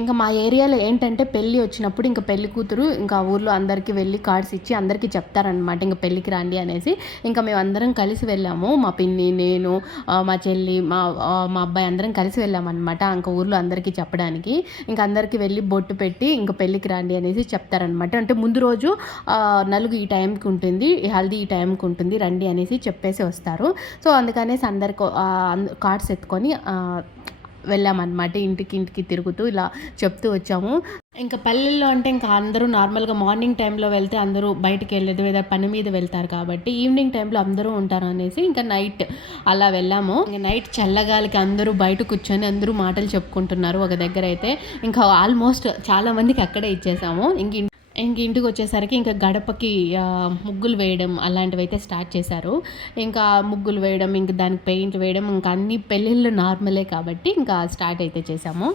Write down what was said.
ఇంకా మా ఏరియాలో ఏంటంటే పెళ్ళి వచ్చినప్పుడు ఇంకా పెళ్లి కూతురు ఇంకా ఊర్లో అందరికీ వెళ్ళి కార్డ్స్ ఇచ్చి అందరికీ చెప్తారనమాట, ఇంకా పెళ్ళికి రండి అనేసి. ఇంకా మేము అందరం కలిసి వెళ్ళాము, మా పిన్ని, నేను, మా చెల్లి, మా అబ్బాయి అందరం కలిసి వెళ్ళామన్నమాట ఇంకా ఊర్లో అందరికీ చెప్పడానికి. ఇంకా అందరికీ వెళ్ళి బొట్టు పెట్టి ఇంకా పెళ్ళికి రండి అనేసి చెప్తారనమాట. అంటే ముందు రోజు నలుగు ఈ టైంకి ఉంటుంది, హల్దీ ఈ టైంకి ఉంటుంది, రండి అనేసి చెప్పేసి వస్తారు. సో అందుకనేసి అందరికి కార్డ్స్ ఎత్తుకొని వెళ్ళామన్నమాట. ఇంటికి తిరుగుతూ ఇలా చెప్తూ వచ్చాము. ఇంకా పల్లెల్లో అంటే ఇంకా అందరూ నార్మల్గా మార్నింగ్ టైంలో వెళ్తే అందరూ బయటికి వెళ్ళలేదు, ఏదో పని మీద వెళ్తారు కాబట్టి ఈవినింగ్ టైంలో అందరూ ఉంటారు అనేసి ఇంకా నైట్ అలా వెళ్ళాము. ఇంకా నైట్ చల్లగాలికి అందరూ బయట కూర్చొని అందరూ మాటలు చెప్పుకుంటున్నారు ఒక దగ్గర అయితే. ఇంకా ఆల్మోస్ట్ చాలామందికి అక్కడే ఇచ్చేసాము. ఇంటికి వచ్చేసరికి ఇంకా గడపకి ముగ్గులు వేయడం అలాంటివి అయితే స్టార్ట్ చేశారు. ఇంకా ముగ్గులు వేయడం, ఇంకా దానికి పెయింట్లు వేయడం, ఇంకా అన్ని పెళ్ళిళ్ళు నార్మలే కాబట్టి ఇంకా స్టార్ట్ అయితే చేసాము.